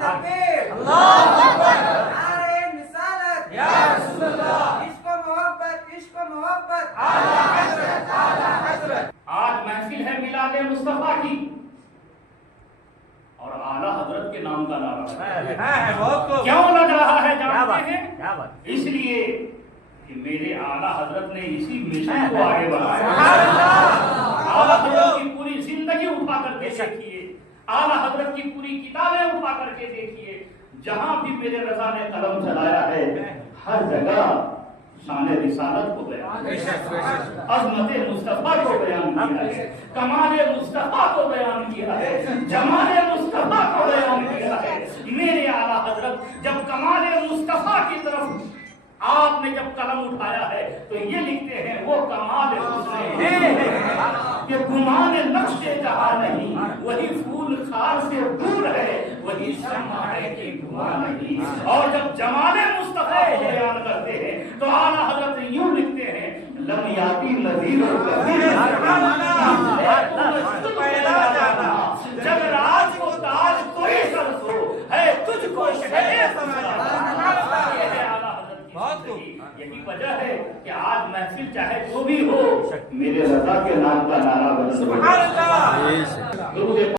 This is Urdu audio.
تکبیر، اللہ اکبر، نعرہ رسالت، یا رسول اللہ، عشق و محبت، اعلیٰ حضرت۔ آج محفل ہے میلاد مصطفیٰ کی اور اعلیٰ حضرت کے نام کا نعرہ ہے۔ کیوں لگ رہا ہے جانتے ہیں؟ اس لیے کہ میرے اعلیٰ حضرت نے اسی مشن کو آگے بڑھایا۔ اعلیٰ حضرت کی پوری زندگی اٹھا کر کے دیکھیے، اعلیٰ حضرت کی پوری کتابیں اٹھا کر کے دیکھیے، جہاں بھی میرے رضا نے قلم چلایا ہے ہر جگہ شان رسالت کو بیان کیا ہے، عظمت مصطفیٰ کو بیان کیا ہے، کمال مصطفیٰ کو بیان کیا ہے، جمال مصطفیٰ کو بیان کیا ہے۔ میرے اعلیٰ حضرت جب کمال مصطفیٰ کی طرف آپ نے جب قلم اٹھایا ہے تو یہ لکھتے ہیں وہ کمال حسن ہے کہ گمان نقش جہاں نہیں، وہی پھول خار سے دور ہے، وہی شمع ہے کہ دھواں نہیں۔ اور جب جمال مصطفیٰ کو بیان کرتے ہیں تو اعلیٰ حضرت یوں لکھتے ہیں لم یاتی نذیر جب راج کو تاج کوئی سر سو ہے تجھ کو شہر یہی وجہ ہے کہ آج محفل چاہے جو بھی ہو میرے رضا کے نام کا نعرہ بلند ہو۔